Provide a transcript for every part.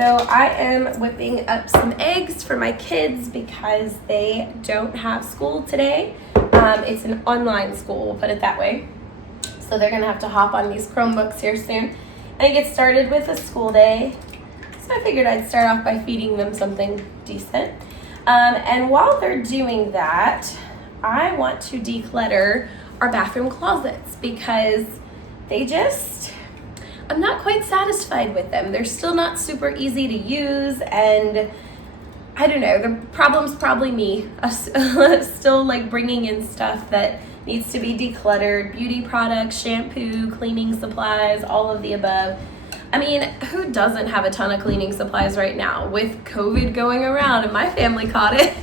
So I am whipping up some eggs for my kids because they don't have school today. It's an online school, we'll put it that way. So they're gonna have to hop on these Chromebooks here soon and get started with a school day. So I figured I'd start off by feeding them something decent. And while they're doing that, I want to declutter our bathroom closets because I'm not quite satisfied with them. They're still not super easy to use, and I don't know, the problem's probably me. Still like bringing in stuff that needs to be decluttered, beauty products, shampoo, cleaning supplies, all of the above. I mean, who doesn't have a ton of cleaning supplies right now with COVID going around, and my family caught it.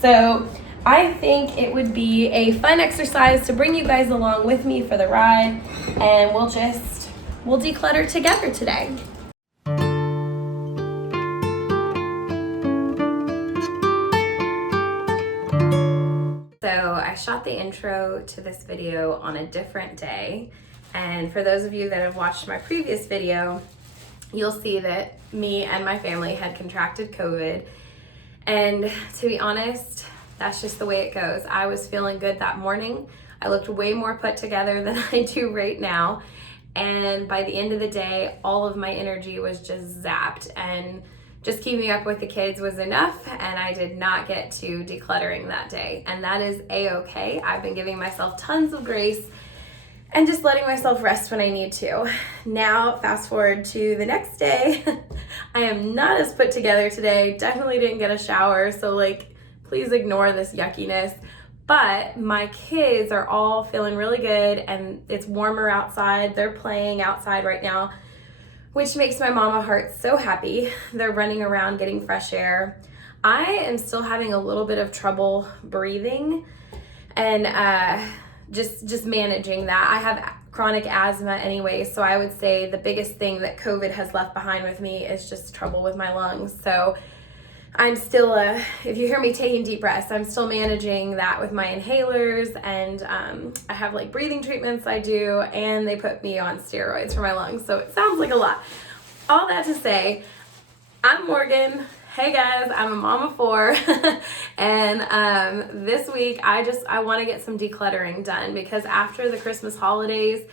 So I think it would be a fun exercise to bring you guys along with me for the ride, and we'll declutter together today. So I shot the intro to this video on a different day, and for those of you that have watched my previous video, you'll see that me and my family had contracted COVID, and to be honest, that's just the way it goes. I was feeling good that morning. I looked way more put together than I do right now, and by the end of the day, all of my energy was just zapped, and just keeping up with the kids was enough, and I did not get to decluttering that day, and that is a-okay. I've been giving myself tons of grace and just letting myself rest when I need to. Now, fast forward to the next day, I am not as put together today, definitely didn't get a shower, so please ignore this yuckiness. But my kids are all feeling really good, and it's warmer outside. They're playing outside right now, which makes my mama heart so happy. They're running around getting fresh air. I am still having a little bit of trouble breathing and just managing that. I have chronic asthma anyway, so I would say the biggest thing that COVID has left behind with me is just trouble with my lungs. So I'm still, if you hear me taking deep breaths, I'm still managing that with my inhalers, and I have breathing treatments I do, and they put me on steroids for my lungs, so it sounds like a lot. All that to say, I'm Morgan. Hey guys, I'm a mom of 4, and this week I want to get some decluttering done because after the Christmas holidays,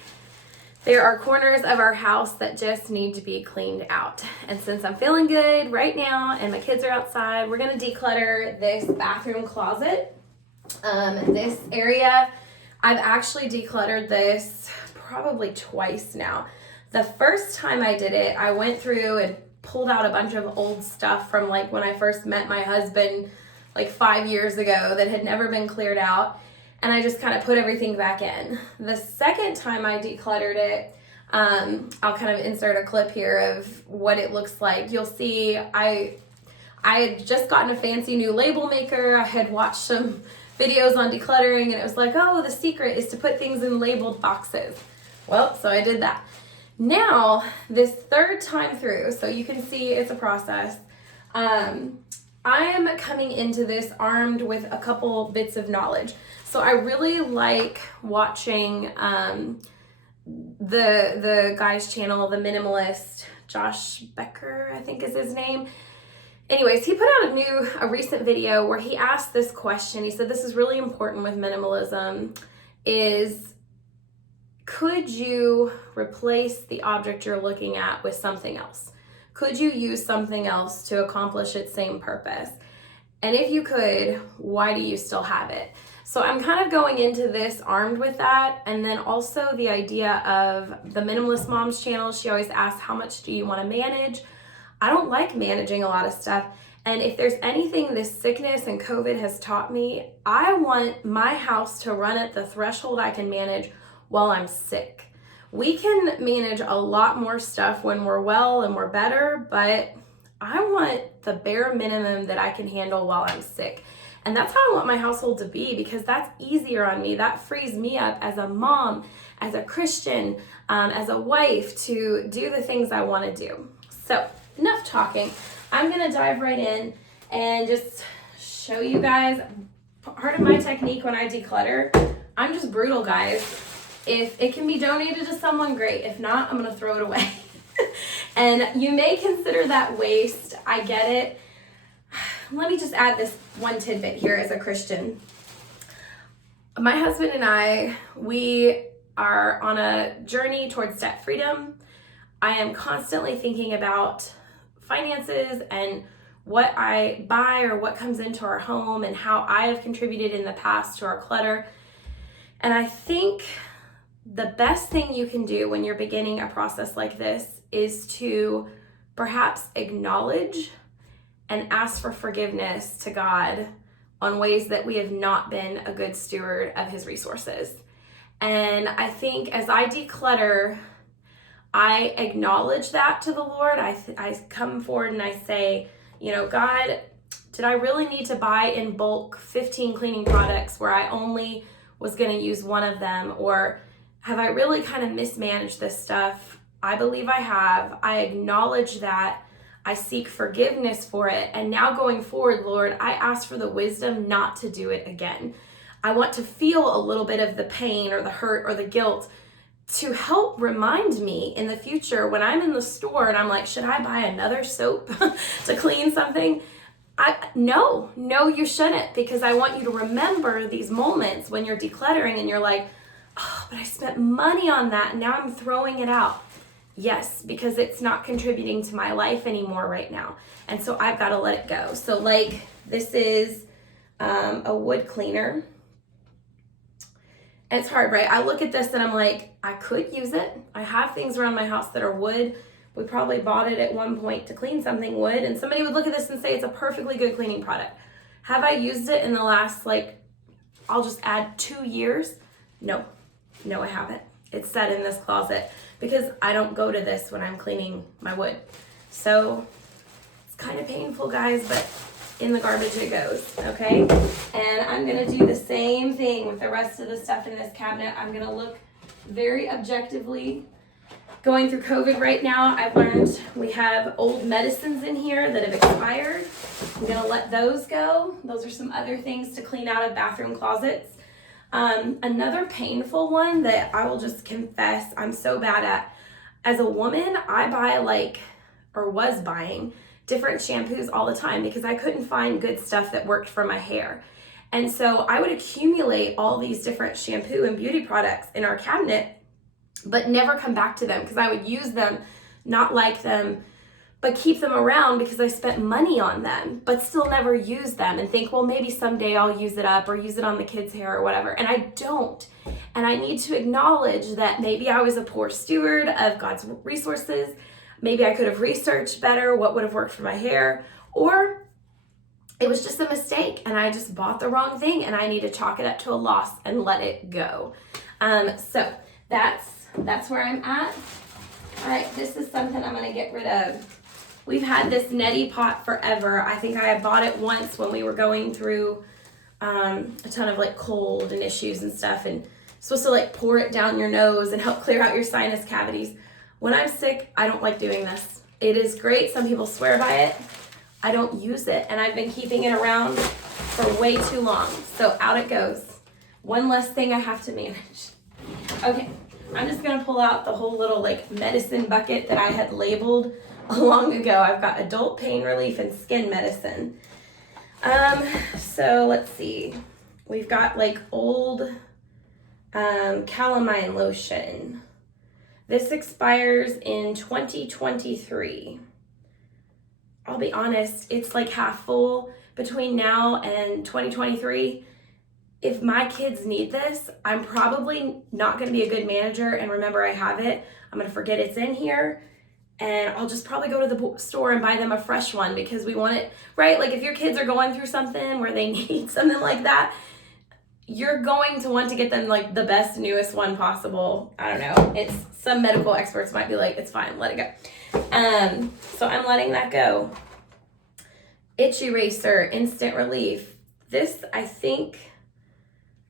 there are corners of our house that just need to be cleaned out. And since I'm feeling good right now and my kids are outside, we're gonna declutter this bathroom closet. This area, I've actually decluttered this probably twice now. The first time I did it, I went through and pulled out a bunch of old stuff from when I first met my husband 5 years ago that had never been cleared out. And I just kind of put everything back in. The second time I decluttered it, I'll kind of insert a clip here of what it looks like. You'll see I had just gotten a fancy new label maker. I had watched some videos on decluttering, and it was oh, the secret is to put things in labeled boxes. Well, so I did that. Now, this third time through, so you can see it's a process, I am coming into this armed with a couple bits of knowledge. So I really like watching the guy's channel, The Minimalist, Josh Becker, I think is his name. Anyways, he put out a recent video where he asked this question. He said, this is really important with minimalism, is could you replace the object you're looking at with something else? Could you use something else to accomplish its same purpose? And if you could, why do you still have it? So I'm kind of going into this armed with that. And then also the idea of the Minimalist Mom's channel. She always asks, how much do you want to manage? I don't like managing a lot of stuff. And if there's anything this sickness and COVID has taught me, I want my house to run at the threshold I can manage while I'm sick. We can manage a lot more stuff when we're well and we're better, but I want the bare minimum that I can handle while I'm sick. And that's how I want my household to be, because that's easier on me. That frees me up as a mom, as a Christian, as a wife to do the things I want to do. So enough talking. I'm going to dive right in and just show you guys part of my technique when I declutter. I'm just brutal, guys. If it can be donated to someone, great. If not, I'm going to throw it away. And you may consider that waste. I get it. Let me just add this one tidbit here as a Christian. My husband and I, we are on a journey towards debt freedom. I am constantly thinking about finances and what I buy or what comes into our home and how I have contributed in the past to our clutter. And I think the best thing you can do when you're beginning a process like this is to perhaps acknowledge and ask for forgiveness to God on ways that we have not been a good steward of his resources. And I think as I declutter, I acknowledge that to the Lord. I come forward and I say, you know, God, did I really need to buy in bulk 15 cleaning products where I only was going to use one of them? Or have I really kind of mismanaged this stuff? I believe I have. I acknowledge that. I seek forgiveness for it. And now going forward, Lord, I ask for the wisdom not to do it again. I want to feel a little bit of the pain or the hurt or the guilt to help remind me in the future when I'm in the store and I'm like, should I buy another soap to clean something? No, you shouldn't, because I want you to remember these moments when you're decluttering and you're like, oh, but I spent money on that and now I'm throwing it out. Yes, because it's not contributing to my life anymore right now. And so I've got to let it go. So like this is a wood cleaner. And it's hard, right? I look at this and I'm like, I could use it. I have things around my house that are wood. We probably bought it at one point to clean something wood. And somebody would look at this and say it's a perfectly good cleaning product. Have I used it in the last, I'll just add 2 years? No, I haven't. It's set in this closet because I don't go to this when I'm cleaning my wood. So it's kind of painful, guys, but in the garbage it goes, okay? And I'm gonna do the same thing with the rest of the stuff in this cabinet. I'm gonna look very objectively. Going through COVID right now, I've learned we have old medicines in here that have expired. I'm gonna let those go. Those are some other things to clean out of bathroom closets. Another painful one that I will just confess I'm so bad at. As a woman, I was buying different shampoos all the time because I couldn't find good stuff that worked for my hair. And so I would accumulate all these different shampoo and beauty products in our cabinet, but never come back to them because I would use them, not like them, but keep them around because I spent money on them, but still never use them and think, well, maybe someday I'll use it up or use it on the kids' hair or whatever. And I don't. And I need to acknowledge that maybe I was a poor steward of God's resources. Maybe I could have researched better what would have worked for my hair, or it was just a mistake and I just bought the wrong thing and I need to chalk it up to a loss and let it go. So that's where I'm at. All right, this is something I'm gonna get rid of. We've had this neti pot forever. I think I had bought it once when we were going through a ton of cold and issues and stuff, and supposed to pour it down your nose and help clear out your sinus cavities. When I'm sick, I don't like doing this. It is great. Some people swear by it. I don't use it, and I've been keeping it around for way too long. So out it goes. One less thing I have to manage. Okay, I'm just gonna pull out the whole little medicine bucket that I had labeled long ago. I've got adult pain relief and skin medicine. So let's see. We've got old calamine lotion. This expires in 2023. I'll be honest, it's half full between now and 2023. If my kids need this, I'm probably not going to be a good manager and remember I have it. I'm going to forget it's in here, and I'll just probably go to the store and buy them a fresh one because we want it, right? If your kids are going through something where they need something like that, you're going to want to get them the best, newest one possible. I don't know. Some medical experts might be like, it's fine, let it go. So I'm letting that go. Itch eraser, instant relief. This, I think,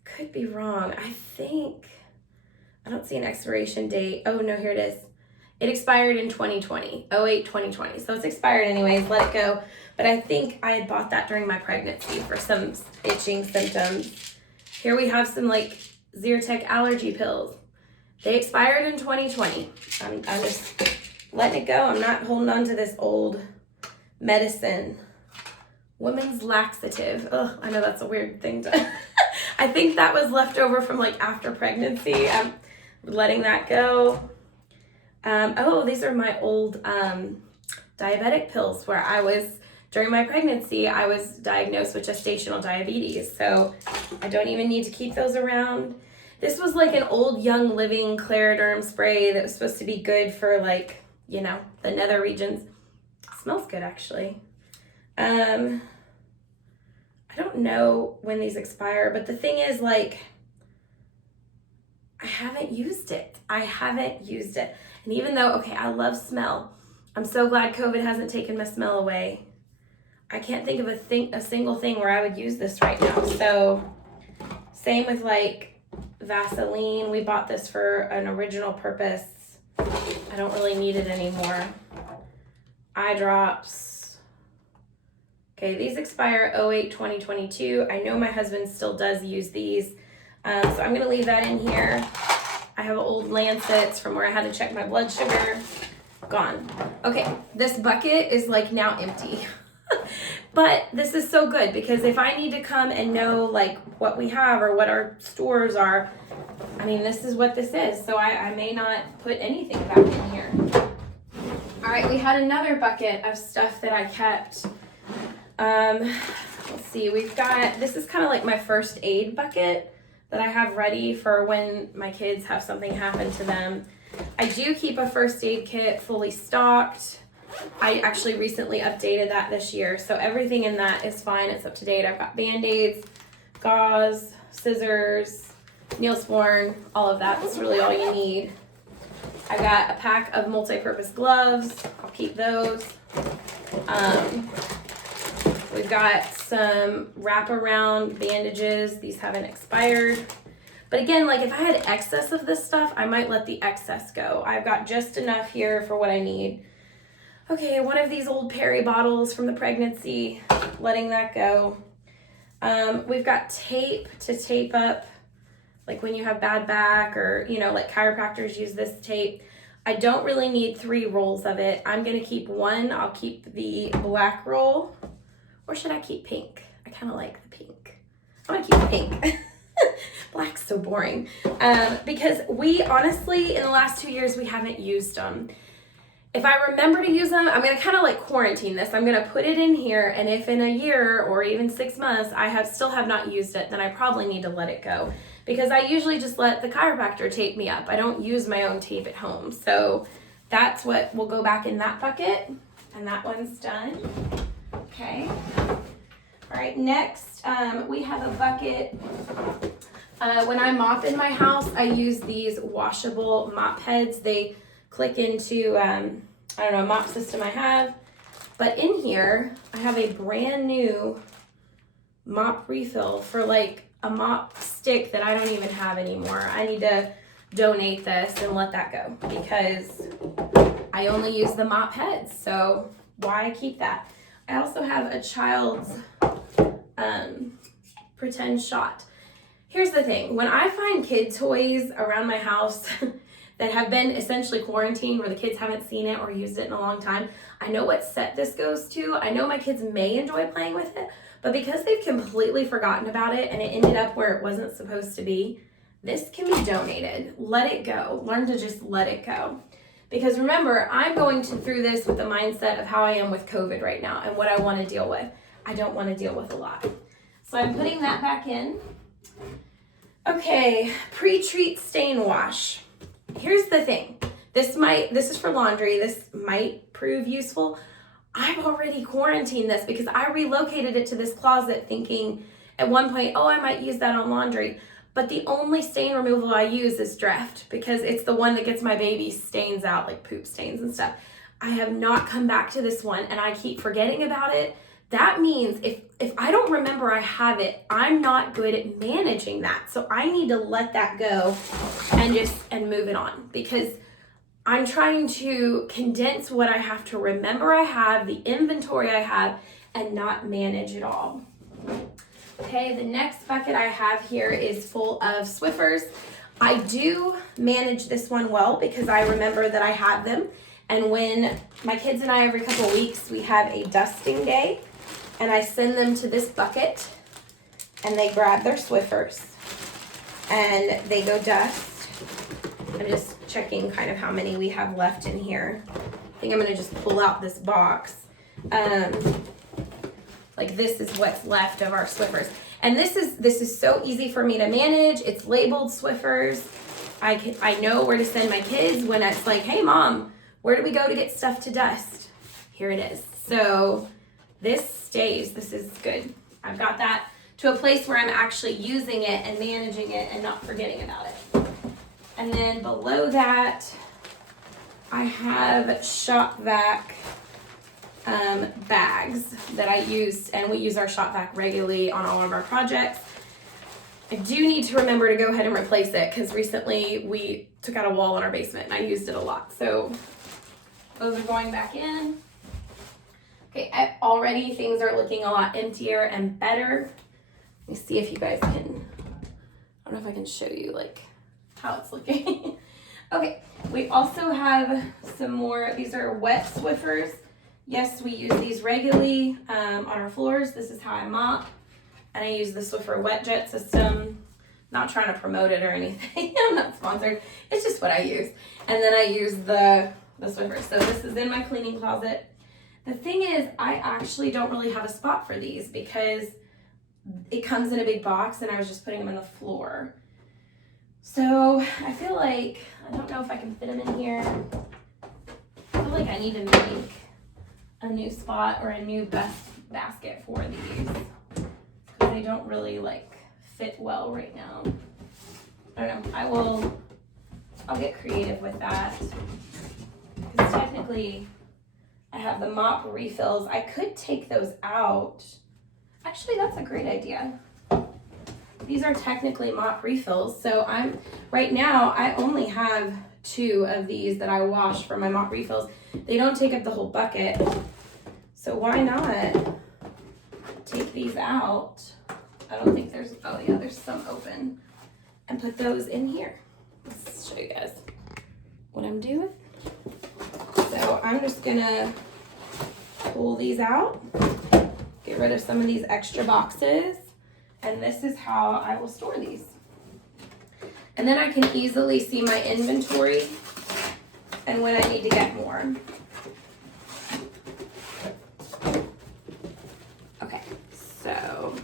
could be wrong. I don't see an expiration date. Oh no, here it is. It expired in 2020, 2020. So it's expired anyways, let it go. But I think I had bought that during my pregnancy for some itching symptoms. Here we have some Zyrtec allergy pills. They expired in 2020. I'm just letting it go. I'm not holding on to this old medicine. Women's laxative. Ugh, I know that's a weird thing to... I think that was left over from like after pregnancy. I'm letting that go. Oh, these are my old diabetic pills where during my pregnancy, I was diagnosed with gestational diabetes. So I don't even need to keep those around. This was like an old Young Living Clariderm spray that was supposed to be good for like, you know, the nether regions. It smells good actually. I don't know when these expire, but the thing is like, I haven't used it. And even though, okay, I love smell. I'm so glad COVID hasn't taken my smell away. I can't think of a single thing where I would use this right now. So same with like Vaseline. We bought this for an original purpose. I don't really need it anymore. Eye drops. Okay, these expire 08/2022. I know my husband still does use these. So I'm gonna leave that in here. I have old Lancets from where I had to check my blood sugar. Gone. Okay, this bucket is like now empty. But this is so good because if I need to come and know like what we have or what our stores are, I mean, this is what this is. So I may not put anything back in here. All right, we had another bucket of stuff that I kept. Let's see, this is kind of like my first aid bucket that I have ready for when my kids have something happen to them. I do keep a first aid kit fully stocked. I actually recently updated that this year, so everything in that is fine. It's up to date. I've got Band-Aids, gauze, scissors, Neosporin, all of that. That's really all you need. I got a pack of multi-purpose gloves. I'll keep those. We've got some wraparound bandages. These haven't expired. But again, like if I had excess of this stuff, I might let the excess go. I've got just enough here for what I need. Okay, one of these old Perry bottles from the pregnancy, letting that go. We've got tape to tape up, like when you have bad back or, you know, like chiropractors use this tape. I don't really need 3 rolls of it. I'm gonna keep one. I'll keep the black roll. Or should I keep pink? I kind of like the pink. I'm gonna keep pink. Black's so boring. Because we honestly, in the last 2 years, we haven't used them. If I remember to use them, I'm gonna kind of like quarantine this. I'm gonna put it in here, and if in a year or even 6 months, I still have not used it, then I probably need to let it go. Because I usually just let the chiropractor tape me up. I don't use my own tape at home. So that's what will go back in that bucket. And that one's done. Okay. All right, next we have a bucket. When I mop in my house, I use these washable mop heads. They click into, I don't know, a mop system I have. But in here, I have a brand new mop refill for like a mop stick that I don't even have anymore. I need to donate this and let that go because I only use the mop heads. So why keep that? I also have a child's pretend shot. Here's the thing. When I find kid toys around my house that have been essentially quarantined where the kids haven't seen it or used it in a long time, I know what set this goes to. I know my kids may enjoy playing with it, but because they've completely forgotten about it and it ended up where it wasn't supposed to be, this can be donated. Let it go. Learn to just let it go. Because remember, I'm going through this with the mindset of how I am with COVID right now and what I want to deal with. I don't want to deal with a lot. So I'm putting that back in. Okay, pre-treat stain wash. Here's the thing. This is for laundry. This might prove useful. I've already quarantined this because I relocated it to this closet thinking at one point, oh, I might use that on laundry. But the only stain removal I use is Dreft because it's the one that gets my baby's stains out, like poop stains and stuff. I have not come back to this one and I keep forgetting about it. That means if I don't remember I have it, I'm not good at managing that. So I need to let that go and move it on because I'm trying to condense what I have to remember I have, the inventory I have, and not manage it all. Okay, the next bucket I have here is full of Swiffers. I do manage this one well because I remember that I have them And when my kids and I, every couple of weeks, we have a dusting day, and I send them to this bucket, and they grab their Swiffers, and they go dust. I'm just checking kind of how many we have left in here. I think I'm gonna just pull out this box. Like this is what's left of our Swiffers. And this is so easy for me to manage. It's labeled Swiffers. I know where to send my kids when it's like, hey mom, where do we go to get stuff to dust? Here it is. So this stays. This is good. I've got that to a place where I'm actually using it and managing it and not forgetting about it. And then below that, I have shop vac bags that I use, and we use our shop vac regularly on all of our projects. I do need to remember to go ahead and replace it because recently we took out a wall in our basement and I used it a lot. So those are going back in. Okay, already things are looking a lot emptier and better. Let me see if you guys can, I don't know if I can show you like how it's looking. Okay, we also have some more, these are wet Swiffers. Yes, we use these regularly on our floors. This is how I mop. And I use the Swiffer wet jet system. Not trying to promote it or anything. I'm not sponsored. It's just what I use. And then I use the Swiffer. So this is in my cleaning closet. The thing is, I actually don't really have a spot for these because it comes in a big box and I was just putting them on the floor. So I feel like, I don't know if I can fit them in here. I feel like I need to make a new spot or a new basket for these because they don't really like fit well right now. I don't know. I'll get creative with that because technically I have the mop refills. I could take those out. Actually, that's a great idea. These are technically mop refills. So right now I only have 2 of these that I wash for my mop refills. They don't take up the whole bucket. So why not take these out? I don't think there's, oh yeah, there's some open. And put those in here. Let's show you guys what I'm doing. So I'm just gonna pull these out, get rid of some of these extra boxes, and this is how I will store these. And then I can easily see my inventory and when I need to get more. Okay, so,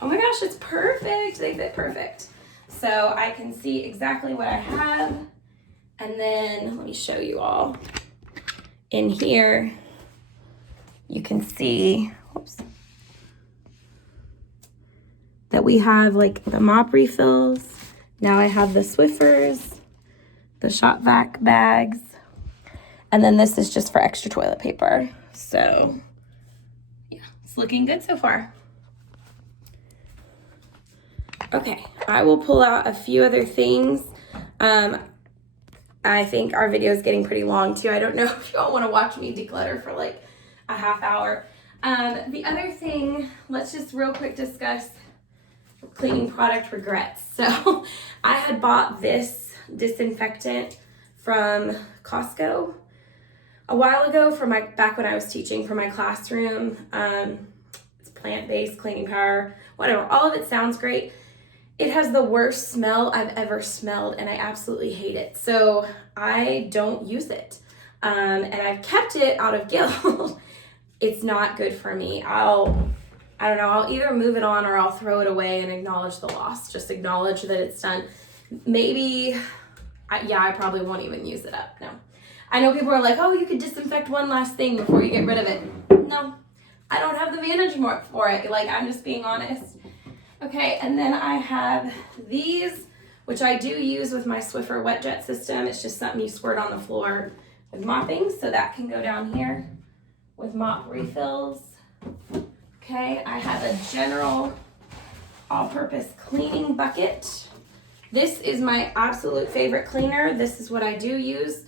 oh my gosh, it's perfect. They fit perfect. So I can see exactly what I have. And then let me show you all. In here, you can see, whoops, that we have like the mop refills. Now I have the Swiffers, the shop vac bags, and then this is just for extra toilet paper. So yeah, it's looking good so far. Okay, I will pull out a few other things. I think our video is getting pretty long too. I don't know if you all want to watch me declutter for like a half hour. The other thing, let's just real quick discuss cleaning product regrets. So I had bought this disinfectant from Costco a while ago for back when I was teaching for my classroom. It's plant-based cleaning power, whatever. All of it sounds great. It has the worst smell I've ever smelled and I absolutely hate it. So I don't use it. And I've kept it out of guilt. It's not good for me. I don't know, I'll either move it on or I'll throw it away and acknowledge the loss. Just acknowledge that it's done. Maybe, I probably won't even use it up, no. I know people are like, oh, you could disinfect one last thing before you get rid of it. No, I don't have the management for it. Like, I'm just being honest. Okay, and then I have these, which I do use with my Swiffer wet jet system. It's just something you squirt on the floor with mopping, so that can go down here with mop refills. Okay, I have a general all-purpose cleaning bucket. This is my absolute favorite cleaner. This is what I do use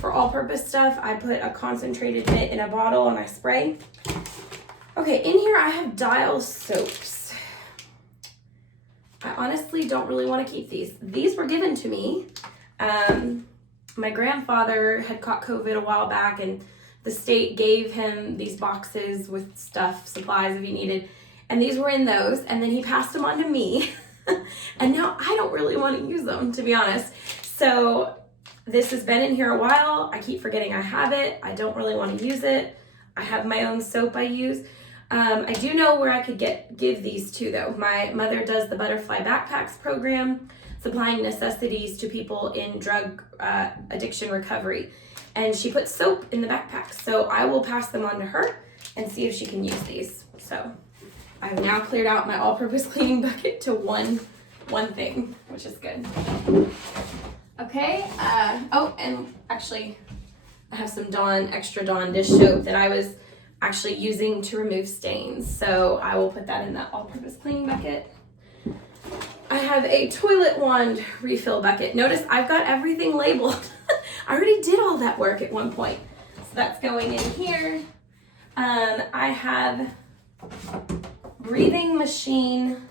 for all-purpose stuff. I put a concentrated bit in a bottle and I spray. Okay, in here I have Dial soaps. I honestly don't really want to keep these. These were given to me. my grandfather had caught COVID a while back, and the state gave him these boxes with stuff, supplies if he needed, and these were in those, and then he passed them on to me. And now I don't really want to use them, to be honest. So this has been in here a while. I keep forgetting I have it. I don't really want to use it. I have my own soap I use. I do know where I could give these to, though. My mother does the Butterfly Backpacks program, supplying necessities to people in drug addiction recovery. And she puts soap in the backpacks. So I will pass them on to her and see if she can use these. So I've now cleared out my all-purpose cleaning bucket to one thing, which is good. Okay, oh, and actually I have some Extra Dawn dish soap that I was actually using to remove stains. So I will put that in that all-purpose cleaning bucket. I have a toilet wand refill bucket. Notice I've got everything labeled. I already did all that work at one point. So that's going in here. I have breathing machine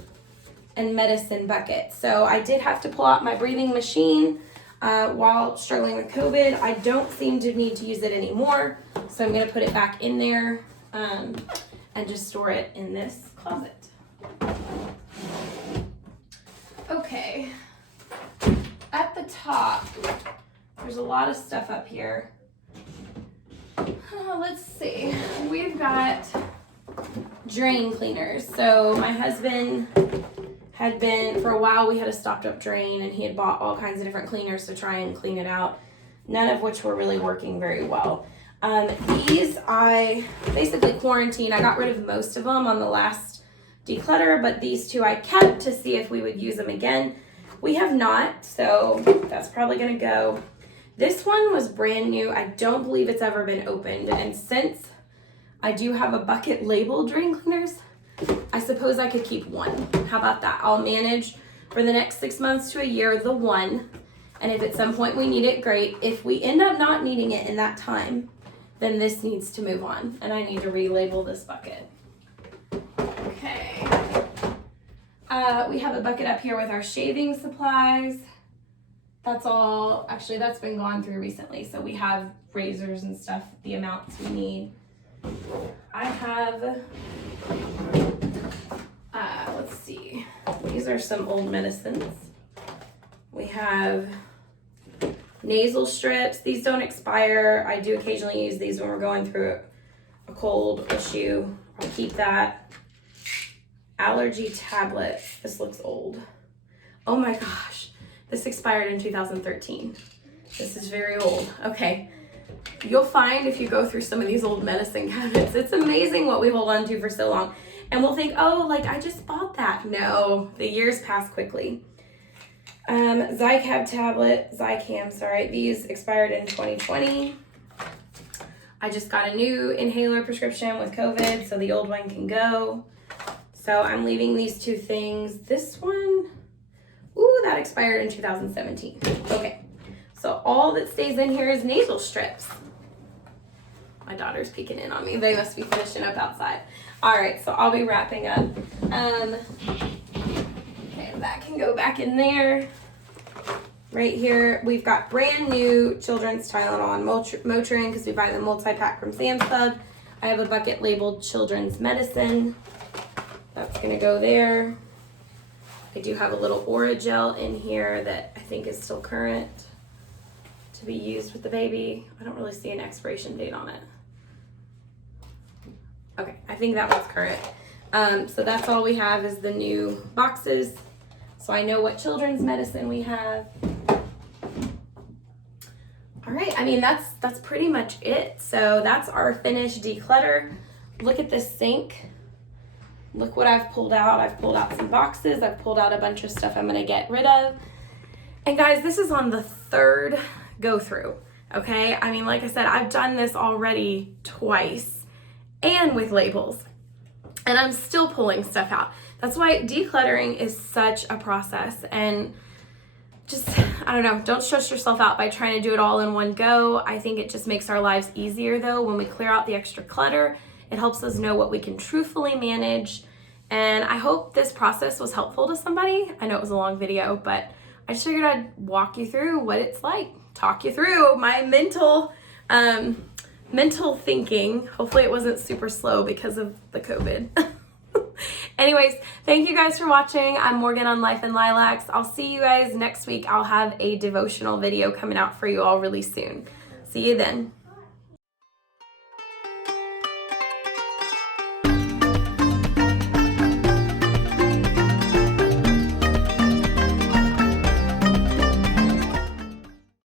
and medicine bucket. So I did have to pull out my breathing machine while struggling with COVID. I don't seem to need to use it anymore. So I'm gonna put it back in there and just store it in this closet. Okay, at the top, there's a lot of stuff up here. Let's see, we've got drain cleaners. So my husband had been, for a while we had a stopped up drain, and he had bought all kinds of different cleaners to try and clean it out, none of which were really working very well. These I basically quarantined. I got rid of most of them on the last declutter, but these two I kept to see if we would use them again. We have not, so that's probably gonna go. This one was brand new. I don't believe it's ever been opened, and since I do have a bucket labeled drain cleaners, I suppose I could keep one. How about that? I'll manage for the next 6 months to a year the one, and if at some point we need it, great. If we end up not needing it in that time, then this needs to move on, and I need to relabel this bucket. Okay. We have a bucket up here with our shaving supplies. That's all, actually that's been gone through recently, so we have razors and stuff, the amounts we need. I have, let's see, these are some old medicines. We have nasal strips. These don't expire. I do occasionally use these when we're going through a cold issue. I'll keep that. Allergy tablets. This looks old. Oh my gosh. This expired in 2013. This is very old. Okay. You'll find if you go through some of these old medicine cabinets, it's amazing what we hold on to for so long. And we'll think, oh, like I just bought that. No, the years pass quickly. Zicam, sorry. These expired in 2020. I just got a new inhaler prescription with COVID, so the old one can go. So I'm leaving these two things. This one, ooh, that expired in 2017. Okay, so all that stays in here is nasal strips. My daughter's peeking in on me. They must be finishing up outside. All right, so I'll be wrapping up. Okay, that can go back in there. Right here, we've got brand new children's Tylenol and Motrin because we buy the multi-pack from Sam's Club. I have a bucket labeled children's medicine. That's gonna go there. I do have a little Oragel in here that I think is still current to be used with the baby. I don't really see an expiration date on it. Okay, I think that one's current. So that's all we have is the new boxes. So I know what children's medicine we have. All right, I mean, that's pretty much it. So that's our finished declutter. Look at this sink. Look what I've pulled out. I've pulled out some boxes. I've pulled out a bunch of stuff I'm gonna get rid of. And guys, this is on the third go through, okay? I mean, like I said, I've done this already twice and with labels, and I'm still pulling stuff out. That's why decluttering is such a process, and just, I don't know, don't stress yourself out by trying to do it all in one go. I think it just makes our lives easier though. When we clear out the extra clutter, it helps us know what we can truthfully manage. And I hope this process was helpful to somebody. I know it was a long video, but I just figured I'd walk you through what it's like talk you through my mental thinking. Hopefully it wasn't super slow because of the COVID. Anyways, thank you guys for watching. I'm Morgan on Life and Lilacs. I'll see you guys next week. I'll have a devotional video coming out for you all really soon. See you then.